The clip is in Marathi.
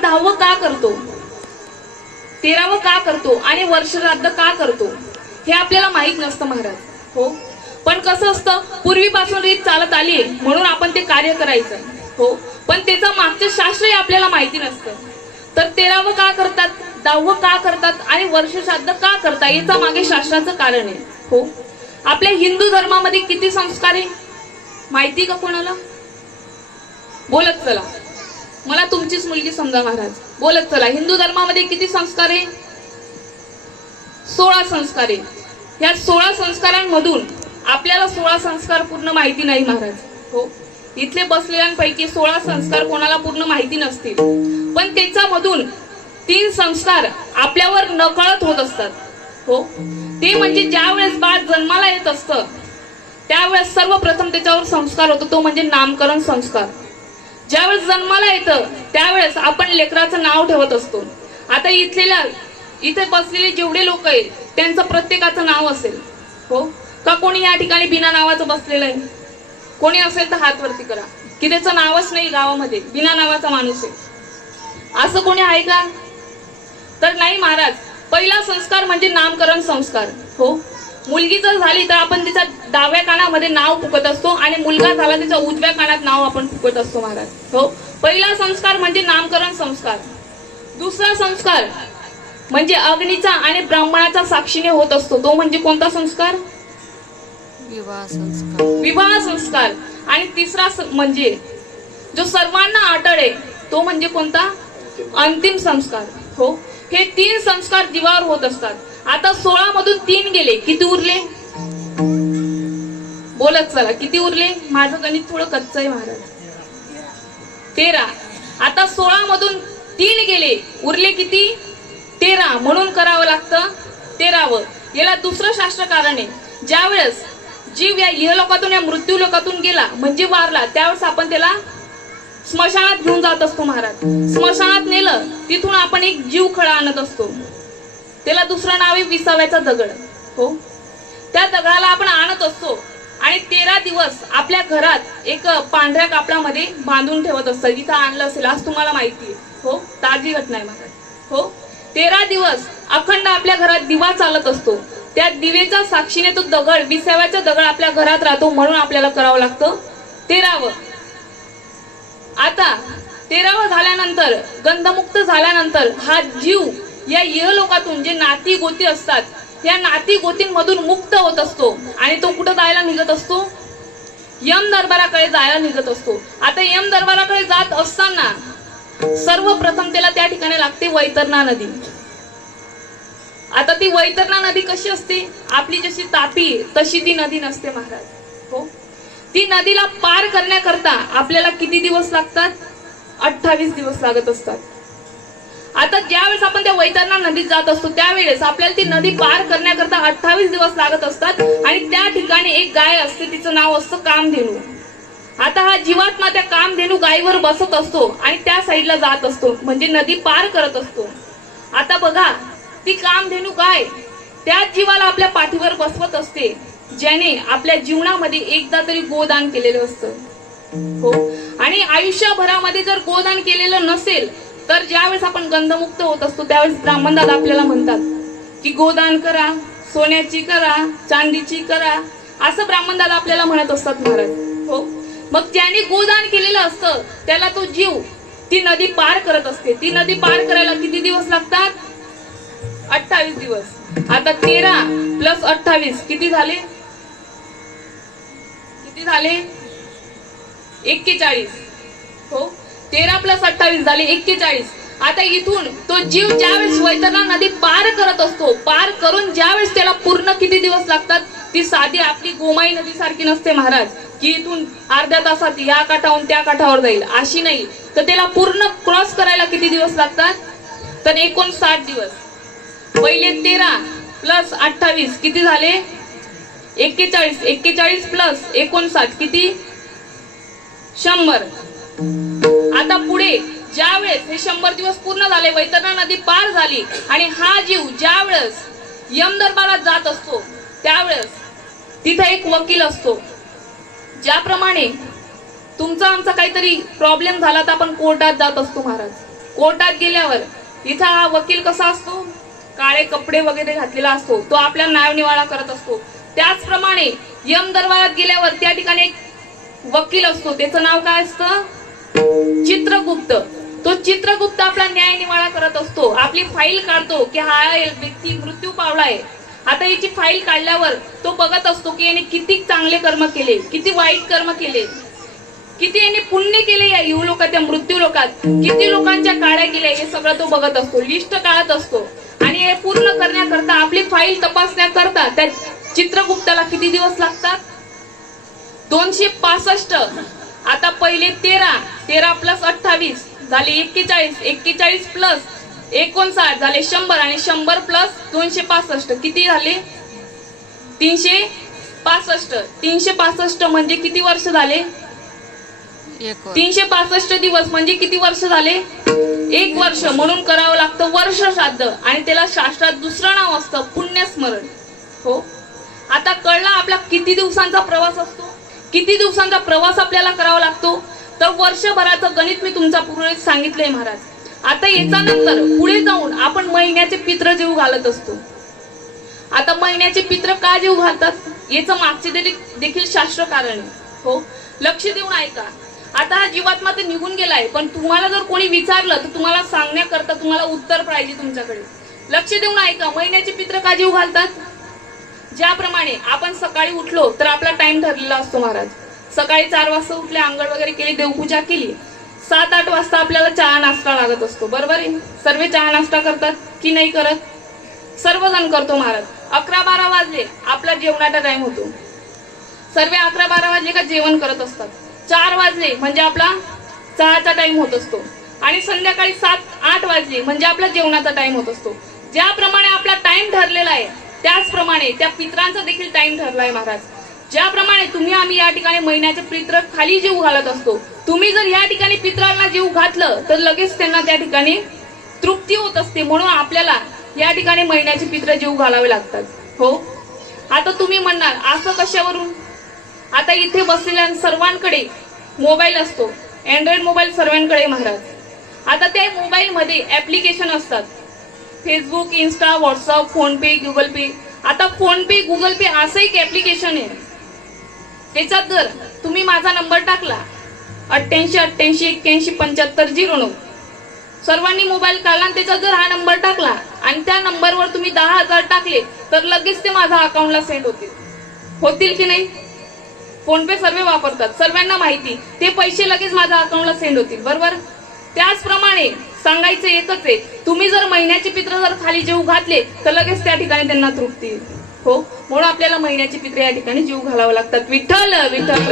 आपण 10वं का करतो, 13वं का करतो आणि वर्षश्राद्ध का करतो हे आपल्याला माहित नसतं महाराज. हो, पण कसं असतं, पूर्वीपासून रीत चालत आली म्हणून आपण ते कार्य करायचं. हो, पण त्याचं मागचं शास्त्रही आपल्याला माहिती नसतं. तर 13वं का करतात, 10वं का करतात आणि वर्षश्राद्ध का करतात याचा मागे शास्त्राचं कारण आहे. हो, आपल्या हिंदू धर्मामध्ये किती संस्कार आहे माहिती का कोणाला? बोलत चला, मला तुमचीच मुलगी समजा महाराज. बोलत चला, हिंदू धर्मामध्ये किती संस्कार आहे? 16 संस्कार आहे. या 16 संस्कारांमधून आपल्याला 16 संस्कार पूर्ण माहिती नाही महाराज. हो, इथले बसलेल्यांपैकी 16 संस्कार कोणाला पूर्ण माहिती नसतील, पण त्याच्यामधून 3 संस्कार आपल्यावर नकळत होत असतात. हो, ते म्हणजे ज्यावेळेस बाळ जन्माला येत असतं त्यावेळेस सर्वप्रथम त्याच्यावर संस्कार होतो, तो म्हणजे नामकरण संस्कार. ज्यावेळेस जन्माला येतं त्यावेळेस आपण लेकराचं नाव ठेवत असतो. आता इथे बसलेले जेवढे लोक आहेत त्यांचं प्रत्येकाचं नाव असेल. हो, का कोणी या ठिकाणी बिना नावाचं बसलेलं आहे? कोणी असेल तर हात वरती करा की त्याचं नावच नाही गावामध्ये, बिना नावाचा माणूस आहे, असं कोणी आहे का? तर नाही महाराज. पहिला संस्कार म्हणजे नामकरण संस्कार. हो, मुलगी जर झाली तर आपण तिच्या डाव्या कानामध्ये नाव फुकत असतो आणि मुलगा झाला त्याच्या उजव्या कानात नाव आपण फुकत असतो महाराज. हो, पहिला संस्कार म्हणजे नामकरण संस्कार. दुसरा संस्कार म्हणजे अग्नीचा आणि ब्राह्मणाचा साक्षीने होत असतो, तो म्हणजे कोणता संस्कार? विवाह संस्कार. विवाह संस्कार. आणि तिसरा म्हणजे जो सर्वांना अटळ आहे तो म्हणजे कोणता? अंतिम संस्कार. हो, हे 3 संस्कार जीवावर होत असतात. आता 16 मधून 3 गेले, किती उरले? बोलत चला, किती उरले? माझं गणित थोडं कच्चं आहे महाराज. 13. आता 16 मधून 3 गेले, उरले किती? 13. म्हणून करावं लागतं 13वं. याला दुसरं शास्त्र कारण आहे. ज्यावेळेस जीव या इहलोकातून या मृत्यू लोकातून गेला म्हणजे वारला, त्यावेळेस आपण त्याला स्मशानात घेऊन जात असतो महाराज. स्मशानात नेलं तिथून आपण एक जीव खडा आणत असतो, त्याला दुसरं नाव आहे विसाव्याचा दगड. हो, त्या दगडाला आपण आणत असतो आणि 13 दिवस आपल्या घरात एक पांढऱ्या कापडामध्ये बांधून ठेवत असतात. इथं आणलं असेल, आज तुम्हाला माहिती आहे. हो, ताजी घटना आहे महाराज. हो, 13 दिवस अखंड आपल्या घरात दिवा चालत असतो. त्या दिवेच्या साक्षीने तो दगड, विसाव्याचा दगड आपल्या घरात राहतो, म्हणून आपल्याला करावं लागतं 13वं. आता 13वं झाल्यानंतर, गंधमुक्त झाल्यानंतर हा जीव या इहलोकातून जे नाती गोती असतात या नाती गोतींमधून मुक्त होत असतो आणि तो कुठं जायला निघत असतो? यम दरबाराकडे जायला निघत असतो. आता यम दरबाराकडे जात असताना सर्वप्रथम त्याला त्या ठिकाणी लागते वैतरणा नदी. आता ती वैतरणा नदी कशी असते? आपली जशी तापी तशी ती नदी नसते महाराज. हो, ती नदीला पार करण्याकरता आपल्याला किती दिवस लागतात? 28 दिवस लागत असतात. आता ज्यावेळेस आपण त्या वैतरणा नदीत जात असतो त्यावेळेस आपल्याला ती नदी पार करण्याकरता 28 दिवस लागत असतात आणि त्या ठिकाणी एक गाय असते, तिचं नाव असतं कामधेनू. आता हा जीवात्मा त्या कामधेनू गायीवर बसत असतो आणि त्या साईडला जात असतो, म्हणजे नदी पार करत असतो. आता बघा, ती कामधेनू गाय त्याच जीवाला आपल्या पाठीवर बसवत असते ज्याने आपल्या जीवनामध्ये एकदा तरी गोदान केलेलं असतं. हो, आणि आयुष्यभरामध्ये जर गोदान केलेलं नसेल तर ज्यावेळेस आपण गंधमुक्त होत असतो त्यावेळेस ब्राह्मणदादा आपल्याला म्हणतात की गोदान करा, सोन्याची करा, चांदीची करा, असं ब्राह्मणदादा आपल्याला म्हणत असतात महाराज. हो, मग ज्याने गोदान केलेलं असतं त्याला तो जीव ती नदी पार करत असते. ती नदी पार करायला किती दिवस लागतात? 28 दिवस. आता 13 + 28 किती झाले? 41. हो, 13 + 28 झाले 41. आता इथून तो जीव ज्यावेळेस वैतरणा नदी पार करत असतो, पार करून ज्यावेळेस त्याला पूर्ण किती दिवस लागतात? ती साधी आपली गोमाई नदी सारखी नसते महाराज की इथून अर्ध्या तासात या काठावरून त्या काठावर जाईल, अशी नाही. तर त्याला पूर्ण क्रॉस करायला किती दिवस लागतात? तर 59 दिवस. पहिले 13 + 28 किती झाले? 41. 41 + 59 किती? 100. आता पुढे ज्यावेळेस हे 100 दिवस पूर्ण झाले, वैतरणा नदी पार झाली आणि हा जीव ज्यावेळेस यम दरबारात जात असतो त्यावेळेस तिथे एक वकील असतो. ज्याप्रमाणे तुमचा आमचा काहीतरी प्रॉब्लेम झाला तर आपण कोर्टात जात असतो महाराज. कोर्टात गेल्यावर इथं हा वकील कसा असतो, काळे कपडे वगैरे घातलेला असतो, तो आपला न्यायनिवाडा करत असतो. त्याचप्रमाणे यम दरबारात गेल्यावर त्या ठिकाणी एक वकील असतो, त्याचं नाव काय असतं, चित्रगुप्त. तो चित्रगुप्त आपला न्यायनिवाडा करत असतो, आपली फाईल काढतो की हा व्यक्ती मृत्यू पावलाय. आता याची फाईल काढल्यावर तो बघत असतो की याने किती चांगले कर्म केले, किती वाईट कर्म केले, किती याने पुण्य केले या लोकात, मृत्यू लोकात किती लोकांच्या काड्या केल्या, हे सगळं तो बघत असतो, लिस्ट काढत असतो. आणि हे पूर्ण करण्याकरता, आपली फाईल तपासण्याकरता त्या चित्रगुप्ताला किती दिवस लागतात, 265. आता पहिले 13 प्लस 28 झाले 41, 41 प्लस 59 झाले 100 आणि 100 प्लस 265 किती झाले, 365. 365 म्हणजे किती वर्ष झाले, 365 दिवस म्हणजे किती वर्ष झाले, 1 वर्ष. म्हणून करावं लागतं वर्ष श्राद्ध, आणि त्याला शास्त्रात दुसरं नाव असतं पुण्यस्मरण. हो, आता कळला आपला किती दिवसांचा प्रवास असतो, किती दिवसांचा प्रवास आपल्याला करावा लागतो. तर वर्षभराचं गणित मी तुमचा पूर्ण सांगितलंय महाराज. आता याच्यानंतर पुढे जाऊन आपण महिन्याचे पित्र जीव घालत असतो. आता महिन्याचे पित्र का जीव घालतात, याचं मागचे देखील शास्त्र कारण आहे. हो, लक्ष देऊन ऐका. आता हा जीवात्मा तर निघून गेलाय, पण तुम्हाला जर कोणी विचारलं तर तुम्हाला सांगण्याकरता तुम्हाला उत्तर पाहिजे तुमच्याकडे. लक्ष देऊन ऐका. महिन्याचे पित्र का जीव घालतात, ज्याप्रमाणे आपण सकाळी उठलो तर आपला टाइम ठरलेला असतो महाराज. सकाळी 4 वाजता उठले, आंघोळ वगैरे केली, देवपूजा केली, 7-8 वाजता आपल्याला चहा नाश्ता लागत असतो. बरोबर आहे, सर्व चहा नाश्ता करतात की नाही करत, सर्वजण करतो महाराज. 11-12 वाजले आपला जेवणाचा टाइम होतो, सर्व 11-12 वाजले का जेवण करत असतात. 4 वाजले म्हणजे आपला चहाचा टाइम होत असतो, आणि संध्याकाळी 7-8 वाजले म्हणजे आपला जेवणाचा टाइम होत असतो. ज्याप्रमाणे आपला टाइम ठरलेला आहे त्याचप्रमाणे त्या पित्रांचा देखील टाइम ठरलाय महाराज. ज्याप्रमाणे तुम्ही आम्ही या ठिकाणी महिन्याचे पित्र खाली जीव घालत असतो, तुम्ही जर या ठिकाणी पित्रांना जीव घातलं तर लगेच त्यांना त्या ठिकाणी तृप्ती होत असते. म्हणून आपल्याला या ठिकाणी महिन्याचे पित्र जीव घालावे लागतात. हो, आता तुम्ही म्हणणार असं कशावरून, आता इथे बसलेल्या सर्वांकडे मोबाईल असतो, अँड्रॉइड मोबाईल सर्वांकडे महाराज. आता त्या मोबाईल मध्ये ऍप्लिकेशन असतात, फेसबुक, इन्स्टा, व्हॉट्सअप, फोन पे, गुगल पे. आता फोन पे, गुगल पे असं एक ऍप्लिकेशन आहे, त्याच्यात जर तुम्ही माझा नंबर टाकला 8888817509, सर्वांनी मोबाईल काढला आणि त्याच्यात जर हा नंबर टाकला आणि त्या नंबरवर तुम्ही 10,000 टाकले तर लगेच ते माझ्या अकाउंटला सेंड होतील की नाही. फोन पे सर्व वापरतात, सर्वांना माहिती, ते पैसे लगेच माझ्या अकाउंटला सेंड होतील. बरोबर, त्याचप्रमाणे सांगायचं एकच आहे, तुम्ही जर महिन्याचे पित्र जर खाली जीव घातले तर लगेच त्या ठिकाणी त्यांना तृप्ती येईल. हो, म्हणून आपल्याला महिन्याचे पित्र या ठिकाणी जीव घालावं लागतात. विठ्ठल विठ्ठल.